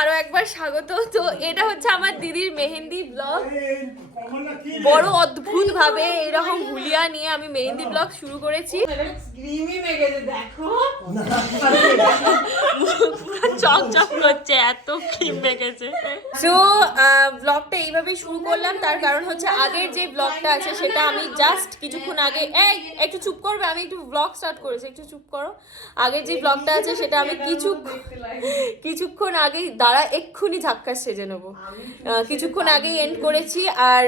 আরও একবার স্বাগত। তো এটা হচ্ছে আমার দিদির মেহেন্দি ব্লগ বড় অদ্ভুত ভাবে এরকম হুলিয়া নিয়ে আমি মেহেন্দি ব্লগ শুরু করেছি। চক চক করছে এত ক্রিম মেখেছে তো ব্লগটা এইভাবে শুরু করলাম। তার কারণ হচ্ছে আগের যে ব্লগটা আছে সেটা আমি জাস্ট কিছুক্ষণ আগে একটু চুপ করবে আমি একটু ব্লগ স্টার্ট করেছি একটু চুপ করো। আগের যে ব্লগটা আছে সেটা আমি কিছু কিছুক্ষণ আগেই দাঁড়া এক্ষুনি ধাক্কা সেজে নেব। কিছুক্ষণ আগেই এন্ড করেছি আর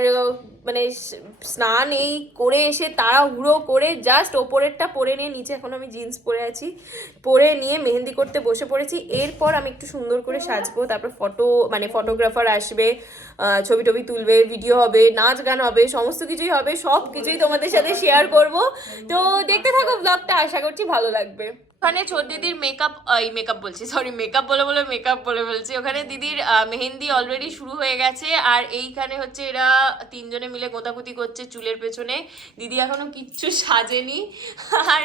মানে স্নান এই করে এসে তাড়াহুড়ো করে জাস্ট ওপরেরটা পরে নিয়ে, নিচে এখন আমি জিন্স পরে আছি, পরে নিয়ে মেহেন্দি করতে বসে পড়েছি। এরপর আমি একটু সুন্দর করে সাজবো, তারপর ফটো মানে ফটোগ্রাফার আসবে ছবি টবি তুলবে ভিডিও হবে, নাচ গান হবে, সমস্ত কিছুই হবে, সব কিছুই তোমাদের সাথে শেয়ার করব। তো দেখতে থাকো ব্লগটা আশা করছি ভালো লাগবে। ওখানে ছোট দিদির মেকআপ এই মেকআপ বলছি সরি মেকআপ বলে বলে মেকআপ বলে বলছি। ওখানে দিদির মেহেন্দি অলরেডি শুরু হয়ে গেছে, আর এইখানে হচ্ছে এরা তিনজনে মিলে গোতাগুতি করছে চুলের পেছনে। দিদি এখনও কিচ্ছু সাজেনি। আর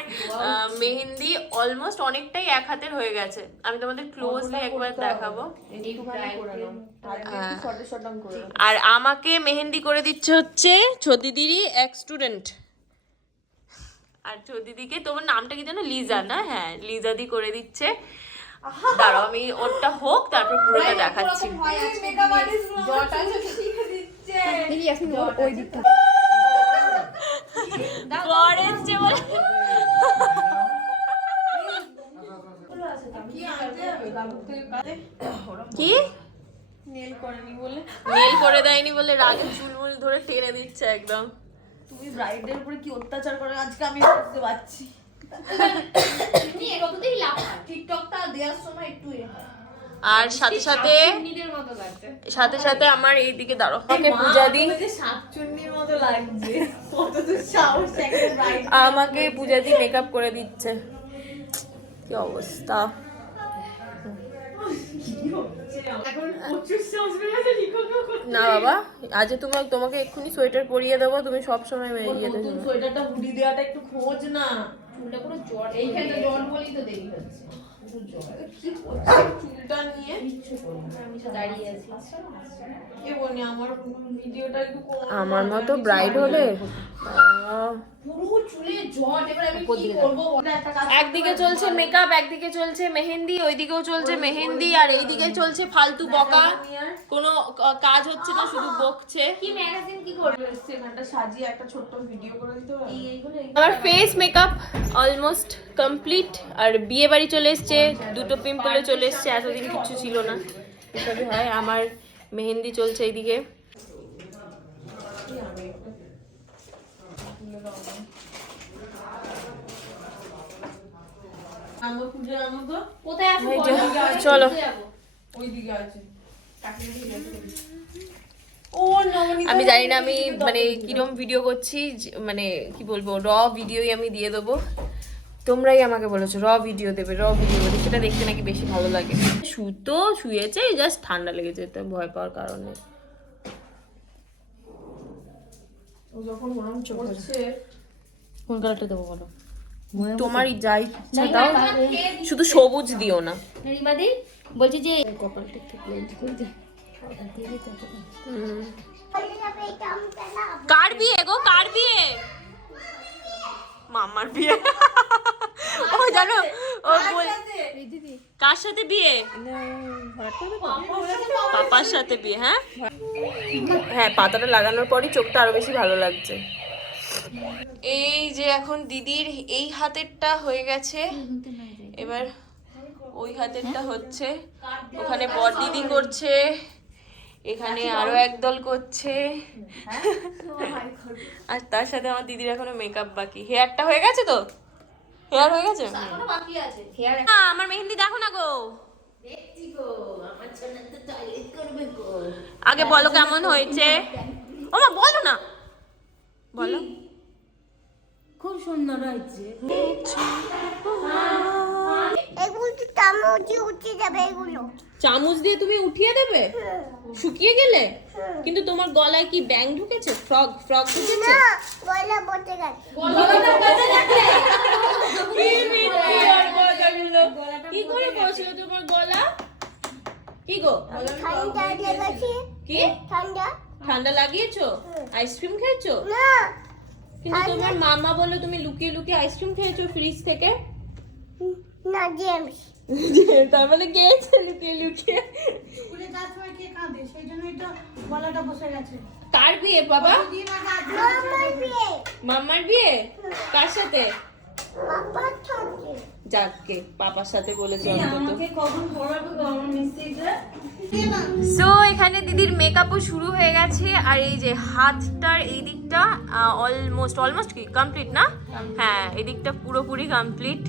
মেহেন্দি অলমোস্ট অনেকটাই এক হাতের হয়ে গেছে। আমি তোমাদের ক্লোজলি একবার দেখাবো। হ্যাঁ। আর আমাকে মেহেন্দি করে দিচ্ছে হচ্ছে ছদিদিরই এক স্টুডেন্ট আর ছোদিদিকে তোমার নামটা কি জানো? লিজা না? হ্যাঁ লিজা দি করে দিচ্ছে। দাঁড়াও আমি ওরটা হোক তারপর পুরোটা দেখাচ্ছি। আর্টিস্ট জটা শিখে দিচ্ছে বর এসছে বলে কি? নেল করেনি বলে। নেল করে দেয়নি বলে রাগে চুলমুল ধরে টেনে দিচ্ছে একদম। তুমি ব্রাইডের উপরে কি অত্যাচার করে? আজকে আমি বুঝতে পারছি। টিকটকটা দেওয়ার সময় একটু এ হয়। আর সাথে সাথে সাথে সাথে আমার এই দিকে দাঁড়ো আমাকে পূজা দি। আমাকে পূজা দি মেকআপ করে দিচ্ছে। কি অবস্থা? না বাবা আজ তোমার তোমাকে এক্ষুনি সোয়েটার পরিয়ে দেবো তুমি সব সময় ইয়েতে নতুন যাবে। সোয়েটারটা হুডি দেওয়াটা একটু খোঁজ না। চুলটা পুরো জ্বর এইখানটা জ্বর বলেই তো দেরি হচ্ছে। চুলটা আমার মতো ব্রাইড হলে? আহ, পুরো চুলে জ্বর এবার আমি কি করব বলো? একটা কাজ একদিকে চলছে মেকআপ একদিকে চলছে মেহেন্দি ওইদিকেও চলছে মেহেন্দি আর এইদিকে চলছে। ফালতু বকা। কোনো কাজ হচ্ছে না শুধু বকছে। কি ম্যাগাজিন কি করবে? এসছে সাজিয়ে একটা ছোট্ট ভিডিও করে দিতে পারব এই এইগুলো আমার ফেস মেকআপ অলমোস্ট কমপ্লিট আর বিয়ে বাড়ি চলে এসছে দুটো পিম্পলে চলে এসছে এতদিন কিছু ছিল না। এসবই হয়। আমার মেহেন্দি চলছে এইদিকে। আমি জানি না আমি মানে কিরম ভিডিও করছি মানে কি বলব র ভিডিওই আমি দিয়ে দেবো। তোমরাই আমাকে বলেছ র ভিডিও দেবে র ভিডিও দেবে সেটা দেখতে নাকি বেশি ভালো লাগে? শুতো শুয়েছে জাস্ট ঠান্ডা লেগেছে তো ভয় পাওয়ার কারণে। ও যখন কোন কালারটা দেবো বলো? তোমারই যাই ইচ্ছা দাও। শুধু সবুজ দিও না। রিমাদি বলছি যে কার বিয়ে গো? কার বিয়ে? মামার বিয়ে। ও জানো ও বল কার সাথে বিয়ে? পাপার সাথে বিয়ে হ্যাঁ? হ্যাঁ। পাতাটা লাগানোর পরই চোখটা আরও বেশি ভালো লাগছে। এই যে এখন দিদির এই হাতেরটা হয়ে গেছে। এবার ওই হাতেরটা হচ্ছে। ওখানে বর দিদি করছে। এখানে আরও একদল করছে। আর তার সাথে আমার দিদির এখনও মেকআপ বাকি। হেয়ারটা হয়ে গেছে তো? হেয়ার হয়ে গেছে? এখনও বাকি আছে হেয়ার না, আমার মেহেন্দি দেখো না গো। দেখছি গো আমার জন্য তো টয়লেট করবে গো। আগে বলো কেমন হয়েছে? ও মা বলো না। বলো। খুব সুন্দর হয়েছে। চামচে উঠে যাবে এগুলো। চামচ দিয়ে তুমি উঠিয়ে দেবে? শুকিয়ে গেলে? কিন্তু তোমার গলায় কি ব্যাং ঢুকেছে? ফ্রক ফ্রক ঢুকেছে? না গলা বসে গেছে। কি করে পড়েছিল তোমার গলা? কি গো? ঠান্ডা কি? ঠান্ডা। ঠান্ডা লাগিয়েছো? আইসক্রিম খেয়েছো? না। কিন্তু তোমার মামা বলে তুমি লুকিয়ে লুকিয়ে আইসক্রিম খেয়েছো ফ্রিজ থেকে? না জেমস তার বলে গেছে লুকিয়ে লুকিয়ে? স্কুলে যাওয়ার সময় কে কাঁদে? সেই জন্যই তো গলাটা বসে গেছে। কার বিয়ে বাবা? মামার বিয়ে। মামার বিয়ে? কার সাথে? যাকে পাপার সাথে বলেছে সো এখানে দিদির মেকআপও শুরু হয়ে গেছে আর এই যে হাতটার এই দিকটা অলমোস্ট অলমোস্ট কি? কমপ্লিট না? হ্যাঁ এই দিকটা পুরোপুরি কমপ্লিট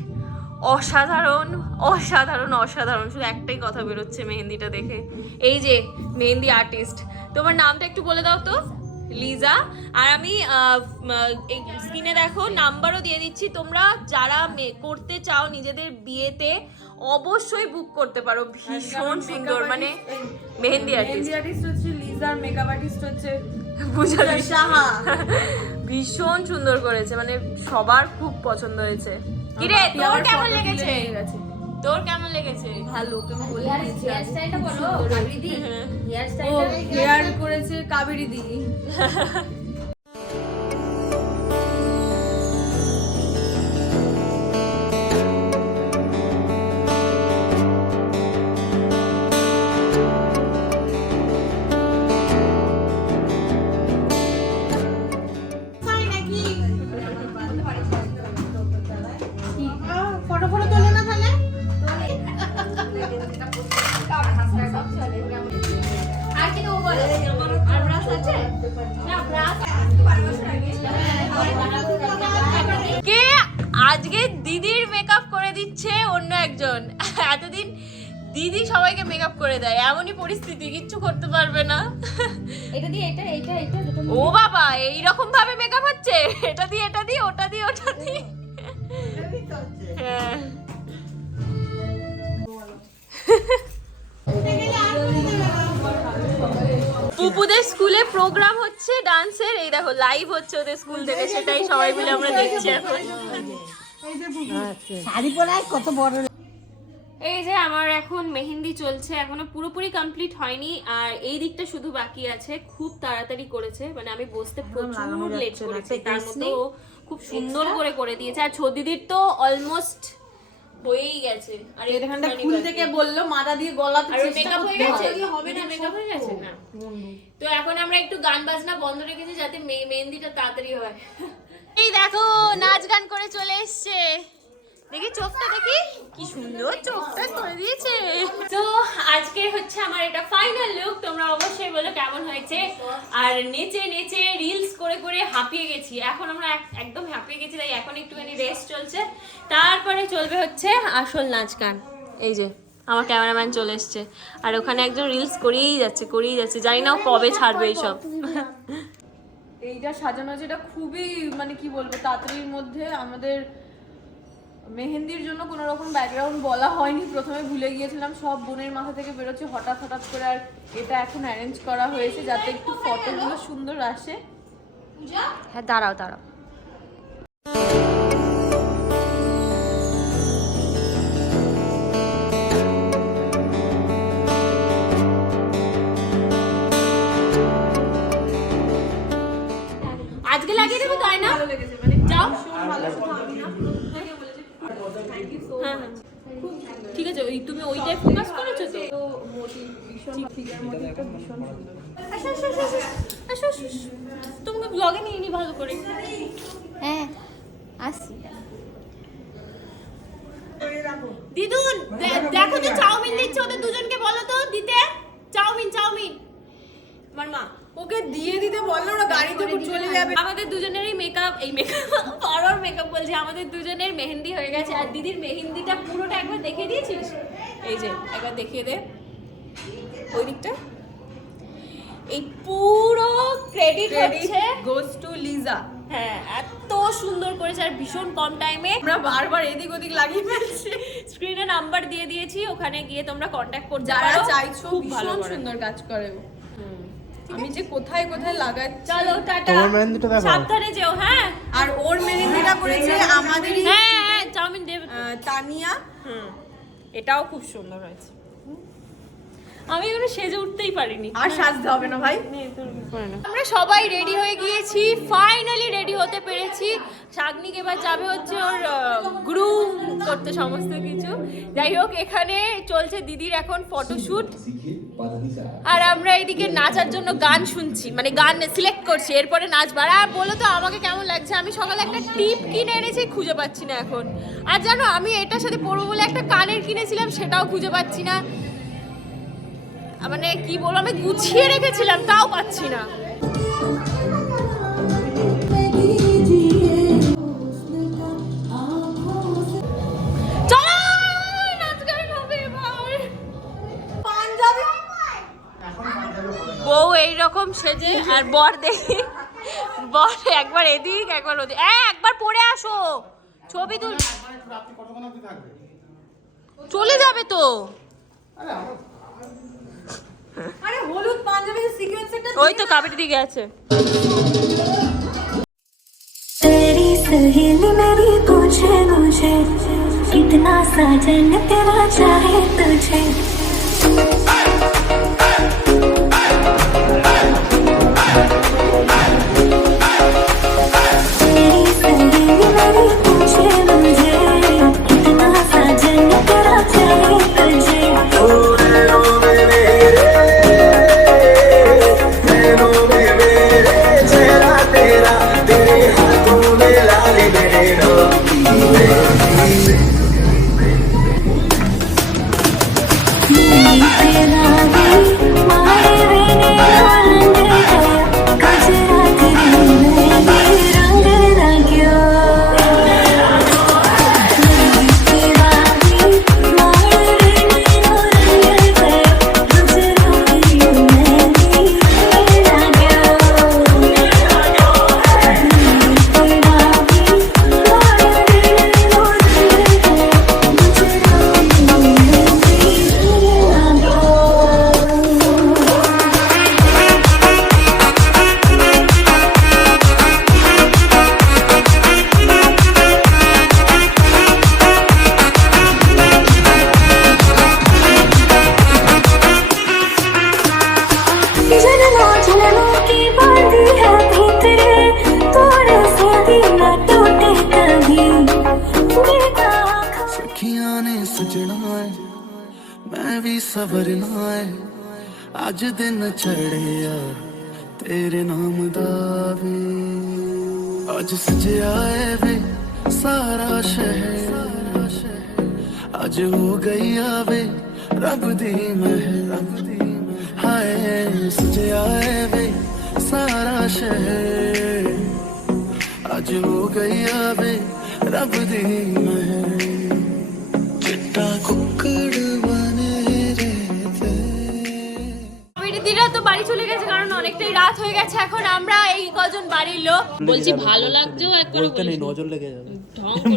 অসাধারণ অসাধারণ অসাধারণ। শুধু একটাই কথা বেরোচ্ছে মেহেন্দিটা দেখে। এই যে মেহেন্দি আর্টিস্ট তোমার নামটা একটু বলে দাও তো। লিজা আর আমি স্ক্রিনে দেখো নাম্বারও দিয়ে দিচ্ছি। তোমরা যারা করতে চাও নিজেদের বিয়েতে অবশ্যই বুক করতে পারো। ভীষণ সুন্দর। মানে মেহেন্দি আর্টিস্ট হচ্ছে লিজার মেকআপ আর্টিস্ট হচ্ছে সাহা। ভীষণ সুন্দর করেছে। মানে সবার খুব পছন্দ হয়েছে। কিরে তোর কেমন লেগেছে? তোর কেমন লেগেছে? ভালো তুমি বলে দিয়েছি হেয়ার স্টাইলটা বলো কাবিদি হেয়ার স্টাইলটা হেয়ার করেছে কাবেরি দি। একজন। এতদিন দিদি সবাইকে মেকআপ করে দেয় এমনই পরিস্থিতি কিচ্ছু করতে পারবে না। এটা দিয়ে এটা এটা এটা ও বাবা এই রকম ভাবে মেকআপ হচ্ছে? এটা দিয়ে এটা দিয়ে ওটা দিয়ে ওটা দিয়ে। হ্যাঁ। পুপুদের স্কুলে প্রোগ্রাম হচ্ছে ডান্সের। এই দেখো লাইভ হচ্ছে ওদের স্কুল থেকে সেটাই সবাই মিলে আমরা দেখছি এখন। শাড়ি পরায় কত বড় এই যে আমার এখন মেহেন্দি চলছে এখনও পুরোপুরি কমপ্লিট হয়নি আর এই দিকটা শুধু বাকি আছে খুব তাড়াতাড়ি করেছে মানে আমি বসতে প্রচুর লেট করেছি তার মধ্যে ও খুব সুন্দর করে করে দিয়েছে আর ছদিদির তো অলমোস্ট হয়েই গেছে আর এখানটা একটুখানি ফুল থেকে বলল মাথা দিয়ে গলাতে আর মেকআপ হয়ে গেছে? হবে। না মেকআপ হয়ে গেছে? না। তো এখন আমরা একটু গান বাজনা বন্ধ রেখেছি যাতে মেহেন্দিটা তাড়াতাড়ি হয়। এই দেখো নাচ গান করে চলে এসছে। দেখি চোখটা দেখি। কি সুন্দর চোখটা করে দিয়েছে। তো আজকে হচ্ছে আমার এটা ফাইনাল লুক তোমরা অবশ্যই বলো কেমন হয়েছে। আর নেচে নেচে রিলস করে করে হাঁপিয়ে গেছি। এখন আমরা এক- একদম হাঁপিয়ে গেছি তাই এখন একটুখানি রেস্ট চলছে। তারপরে চলবে হচ্ছে আসল নাচ গান। এই যে আমার ক্যামেরাম্যান চলে এসছে। আর ওখানে একজন রিলস করেই যাচ্ছে করেই যাচ্ছে। জানি না কবে ছাড়বে এইসব। এইটা সাজানো যেটা খুবই মানে কি বলব তাড়াতাড়ির মধ্যে আমাদের মেহেন্দির জন্য কোনো রকম ব্যাকগ্রাউন্ড বলা হয়নি। প্রথমে ভুলে গিয়েছিলাম সব বোনের মাথা থেকে বেরোচ্ছে। হঠাৎ হঠাৎ করে আর এটা এখন অ্যারেঞ্জ করা হয়েছে যাতে একটু ফটোগুলো সুন্দর আসে। হ্যাঁ দাঁড়াও দাঁড়াও। আজকে লাগিয়ে দেবো তাই না? ভালো লেগেছে মানে যাও। ভালো না ঠিক আছে ওই তুমি ওইটাই ফোকাস করেছ তো। তোমাকে ব্লগে নিয়ে নি ভালো করে। হ্যাঁ আসি দিদুন দেখো তো চাউমিন দিচ্ছে ওদের দুজনকে বলো তো দিতে। Chow mein chow mein. আমার মা ওকে দিয়ে দিতে বলল ওরা গাড়িতে করে চলে যাবে। আমাদের দুজনেরই মেকআপ এই মেকআপ পারোর মেকআপ বলছি আমাদের দুজনের মেহেন্দি হয়ে গেছে। আর দিদির মেহেন্দিটা পুরোটা একবার দেখিয়ে দিয়েছিস? এই যে একবার দেখিয়ে দে। ওই দিকটা। এই পুরো ক্রেডিট হচ্ছে। গোস টু লিজা হ্যাঁ এত সুন্দর করেছে আর ভীষণ কম টাইমে আমরা বারবার এদিক ওদিক লাগিয়ে ফেলছি। স্ক্রিনে নাম্বার দিয়ে দিয়েছি ওখানে গিয়ে তোমরা কন্ট্যাক্ট করতে যারা চাইছো খুব ভালো ভীষণ সুন্দর কাজ করে। আমি যে কোথায় কোথায় লাগাচ্ছি। চলো টাটা। তোমার মেহেন্দিটা দেখাও। সাবধানে যেও হ্যাঁ? আর ওর মেহেন্দিটা করেছে আমাদেরই হ্যাঁ হ্যাঁ চাউমিন দেব তানিয়া। হুম এটাও খুব সুন্দর হয়েছে। আমি এখনও সেজে উঠতেই পারিনি। আর সাজতে হবে না ভাই। আমরা সবাই রেডি হয়ে গিয়েছি ফাইনালি রেডি হতে পেরেছি। শাগনিক এবার যাবে হচ্ছে ওর গ্রুম করতে সমস্ত কিছু। যাই হোক এখানে চলছে দিদির এখন ফটোশুট আর আমরা এইদিকে নাচার জন্য গান শুনছি মানে গান সিলেক্ট করছি, এরপরে নাচবার আর বলো তো, আমাকে কেমন লাগছে? আমি সকালে একটা টিপ কিনে এনেছি, খুঁজে পাচ্ছি না এখন। আর জানো, আমি এটার সাথে পড়ব বলে একটা কানের কিনেছিলাম, সেটাও খুঁজে পাচ্ছি না। মানে কি বলব, আমি গুছিয়ে রেখেছিলাম, তাও পাচ্ছি না। বউ এইরকম সেজে আর বর দেখি বর একবার এদিক একবার ওদিক এ, একবার পরে আসো ছবি তুল চলে যাবে তো আরে হলুদ পাঞ্জাবি সিকোয়েন্সটা ওই তো কাবেরি দিকে আছে तेरी सहेली मेरी पूछे मुझे कितना साजन तेरा चाहे तुझे ਸਖੀਆਂ ਨੇ ਸਜਣਾ ਏ, ਮੈਂ ਵੀ ਸਬਰਨਾ ਏ। ਅੱਜ ਦਿਨ ਚੜਿਆ ਤੇਰੇ ਨਾਮ ਦਾ ਵੇ। ਅੱਜ ਸਜਿਆ ਏ ਵੇ ਸਾਰਾ ਸ਼ਹਿਰ। ਅੱਜ ਹੋ ਗਈ ਆਵੇ ਰੱਬ ਦੀ ਮਹਿਰ। ਹਾਏ, ਸਜਿਆ ਏ ਵੇ ਸਾਰਾ ਸ਼ਹਿਰ। ਅੱਜ ਹੋ ਗਈ ਆਵੇ ਰੱਬ ਦੀ ਮਹਿਰ। দিদিরা তো বাড়ি চলে গেছে কারণ অনেকটাই রাত হয়ে গেছে এখন। আমরা এই কজন বাড়ির লোক। বলছি ভালো লাগছেও একবার বলতে নেই নজর লেগে যাবে।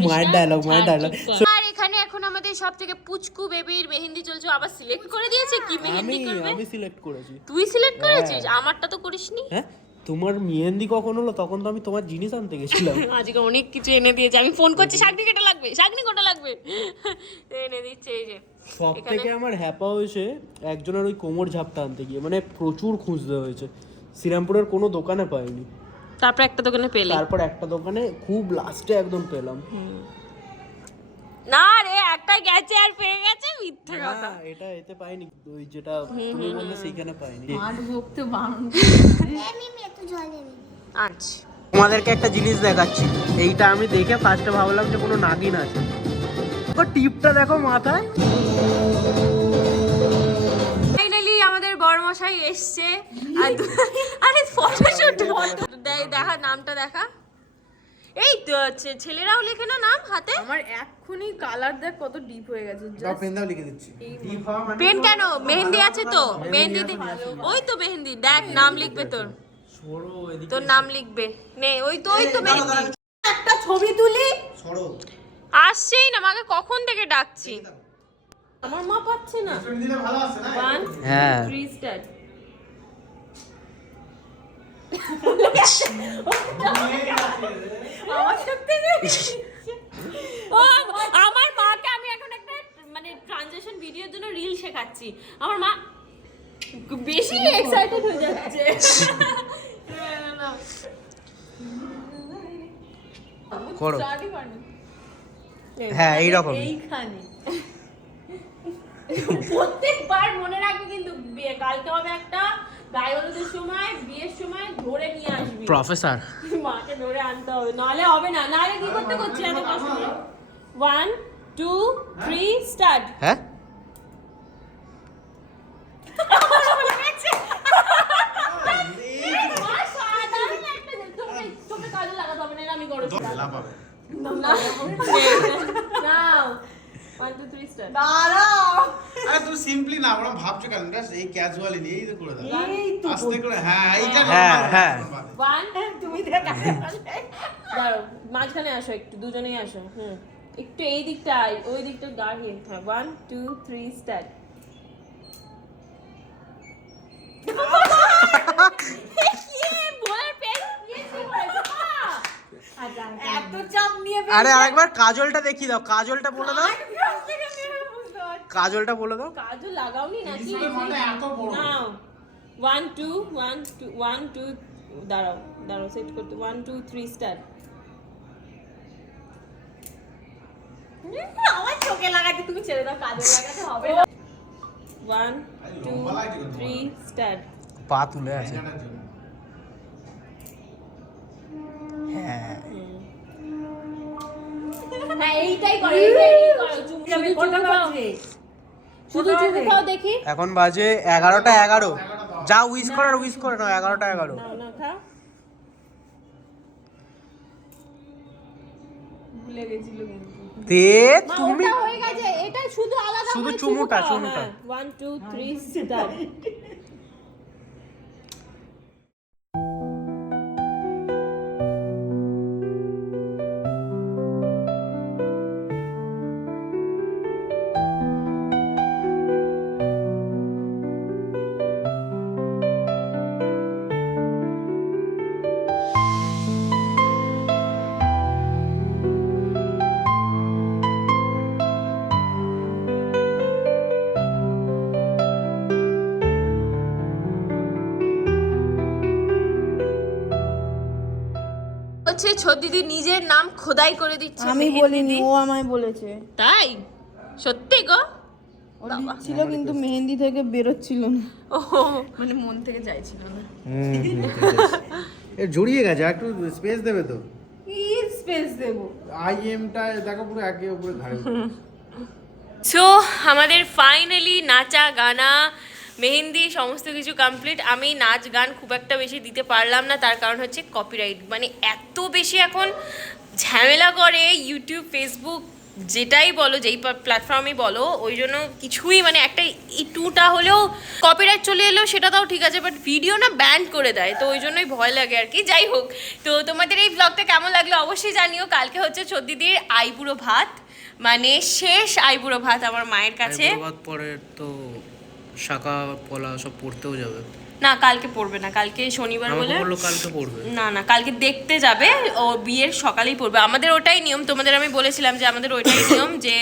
মায়ের ডায়লগ মায়ের ডায়লগ আর এখানে এখন আমাদের সব থেকে পুচকু বেবির মেহেন্দি চলছে আবার সিলেক্ট করে দিয়েছে? কি মেহেন্দি করবে? আমি সিলেক্ট করেছি। তুই সিলেক্ট করেছিস? আমারটা তো করিসনি। হ্যাঁ? তোমার মেহেন্দি কখন হলো? তখন তো আমি তোমার জিনিস আনতে গেছিলাম। আজকে অনেক কিছু এনে দিয়েছে। আমি ফোন করছি শাকনি কটা লাগবে? শাকনি কটা লাগবে? এনে দিচ্ছে এই যে। সব থেকে আমার হ্যাপা হয়েছে একজনের ওই কোমর ঝাপটা আনতে গিয়ে। মানে প্রচুর খুঁজতে হয়েছে। শ্রীরামপুরের কোনো দোকানে পাইনি। তারপর একটা দোকানে পেলে। তারপর একটা দোকানে খুব লাস্টে একদম পেলাম। না রে একটা গেছে আর পেয়ে গেছে মিথ্যে কথা। এটা এতে পাইনি ওই যেটা তুমি বললে সেইখানে পাইনি। আট ভক্তে বারণ আমি একটু জল দেবে আচ্ছা। তোমাদেরকে একটা জিনিস দেখাচ্ছি এইটা আমি দেখে ফার্স্টে ভাবলাম যে কোনো নাগিন আছে। ও টিপটা দেখো মাথায়। ফাইনালি আমাদের বড়মশাই এসছে। আরে ফটোশুট দেখা নামটা দেখা। এই ছেলেরাও লেখে না নাম হাতে? আমার এক্ষুনি কালার দেখ কত ডিপ হয়ে গেছে just পেন দাও লিখে দিচ্ছি। পেন কেন? মেহেন্দি আছে তো মেহেন্দি দে- ওই তো মেহেন্দি দেখ নাম লিখবে তোর। তোর নাম লিখবে। নে ওই তো ওই তো মেহেন্দি। একটা ছবি তুলি? আসছেই না আমাকে কখন থেকে ডাকছি? আমার মা পাচ্ছে না। হ্যাঁ। আমার মাকে আমি এখন একটা মানে ট্রানজেকশন ভিডিওর জন্য রিল শেখাচ্ছি। আমার মা বেশি এক্সাইটেড হয়ে যাচ্ছে। করো। হ্যাঁ এইরকম এইখানে। প্রত্যেকবার মনে রাখবে কিন্তু বিয়ে- কালকে হবে একটা গায়ে হলুদের সময় বিয়ের সময় ধরে নিয়ে আসবি প্রফেসর মাকে ধরে আনতে হবে নাহলে হবে না নাহলে কি করতে করছি এত কষ্ট ওয়ান টু থ্রি স্টার্ট হ্যাঁ ওয়ান টু থ্রি স্টার্ট আরে তুমি সিম্পলি না ওরা ভাবছ কেন? জাস্ট এই ক্যাজুয়ালি নিয়ে এই করে দাও। আস্তে করে হ্যাঁ এইটা হ্যাঁ, হ্যাঁ। দাঁড়াও মাঝখানে আসো একটু দুজনেই আসো হুম। একটু এই দিকটা ওই দিকটা দাঁড়িয়ে হ্যাঁ আরে আরেকবার কাজলটা দেখিয়ে দাও কাজলটা বলে দাও। কাজলটা বলে দাও। কাজও লাগাওনি নাকি। নাও। One two one two one two দাঁড়াও দাঁড়াও সেট করতে। ওয়ান টু থ্রি স্টার্ট আমার চোখে লাগাতে তুমি ছেড়ে দাও কাজে লাগাতে হবে না। ওয়ান টু থ্রি স্টার্ট পা তুলে আছে। হ্যাঁ। হ্যাঁ এইটাই করো এইটাই করো। চুপ যাবে কটা বাজে শুধু চুপ খাও দেখি। এখন বাজে এগারোটা এগারো। যা উইস করার উইস করে নাও এগারোটা এগারো। নাও না খা ভুলে গেছিল দে তুমি হয়ে গেছে এটা শুধু আলাদা শুধু চুমুটা, চুমুটা। হ্যাঁ। One, two, three, হচ্ছে দিদি নিজের নাম খোদাই করে দিচ্ছে আমি বলিনি। ও আমায় বলেছে। তাই? সত্যি গো? ও লিখছিল কিন্তু মেহেন্দি থেকে বেরোচ্ছিল না। ও মানে মন থেকে চাইছিল না। এ জড়িয়ে গেছে একটু স্পেস দেবে তো? কি স্পেস দেবো? আই এমটা দেখো পুরো একে উপরে ঘাড়ে সো আমাদের ফাইনালি নাচা গানা মেহেন্দি, সমস্ত কিছু কমপ্লিট আমি নাচ গান খুব একটা বেশি দিতে পারলাম না, তার কারণ হচ্ছে কপিরাইট মানে এত বেশি এখন ঝামেলা করে ইউটিউব ফেসবুক যেটাই বলো, যেই প্ল্যাটফর্মে বলো, ওই জন্য কিছুই মানে একটা একটুটা হলেও কপিরাইট চলে এলেও সেটা তাও ঠিক আছে বাট ভিডিও না ব্যান করে দেয়, তো ওই জন্যই ভয় লাগে আর কি। যাই হোক, তো তোমাদের এই ব্লগটা কেমন লাগল অবশ্যই জানিও। কালকে হচ্ছে সর্দিদির আইবুড়ো ভাত মানে শেষ আইবুড়ো ভাত আমার মায়ের কাছে। তো শাখা পলা সব পড়তেও যাবে। না কালকে পড়বে না। কালকে শনিবার বলে কালকে পড়বে। না না কালকে দেখতে যাবে। ও বিয়ের সকালেই পড়বে। আমাদের ওটাই নিয়ম। তোমাদের আমি বলেছিলাম যে আমাদের ওইটাই নিয়ম যে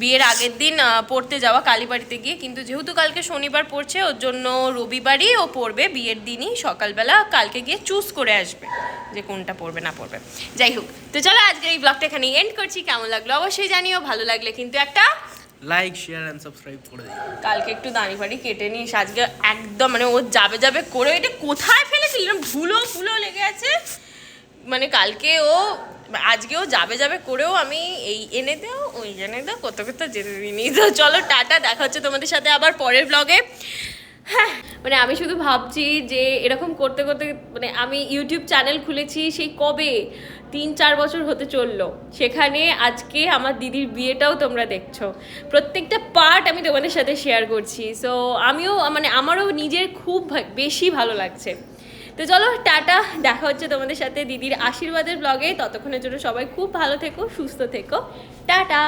বিয়ের আগের দিন পড়তে যাওয়া কালীবাড়িতে গিয়ে। কিন্তু যেহেতু কালকে শনিবার পড়ছে ওর জন্য রবিবারই ও পড়বে। বিয়ের দিনই সকালবেলা কালকে গিয়ে চুজ করে আসবে যে কোনটা পড়বে না পড়বে। যাই হোক তো চলো আজকে এই ব্লগটা এখানে এন্ড করছি। কেমন লাগল অবশ্যই জানিও। ভালো লাগলে কিন্তু একটা লাইক শেয়ার এন্ড সাবস্ক্রাইব করে দিও। কালকে একটু দাঁড়ি ফাড়ি কেটে নিস। আজকে একদম মানে ও যাবে যাবে করে এটা কোথায় ফেলেছিলাম ধুলো ফুলো লেগে আছে। মানে কালকে ও আজকেও যাবে যাবে করেও আমি এই এনে দাও, ওই এনে দাও, কত কত যেতে দিইনি। তো চলো, টাটা, দেখা হচ্ছে তোমাদের সাথে আবার পরের ব্লগে হ্যাঁ মানে আমি শুধু ভাবছি যে এরকম করতে করতে মানে আমি ইউটিউব চ্যানেল খুলেছি, সেই কবে? তিন চার বছর হতে চলল। সেখানে আজকে আমার দিদির বিয়েটাও তোমরা দেখছ। প্রত্যেকটা পার্ট আমি তোমাদের সাথে শেয়ার করছি। সো আমিও মানে আমারও নিজের খুব বেশি ভালো লাগছে। তো চলো, টাটা। দেখা হচ্ছে তোমাদের সাথে দিদির আশীর্বাদের ব্লগে ততক্ষণের জন্য সবাই খুব ভালো থেকো, সুস্থ থেকো। টাটা!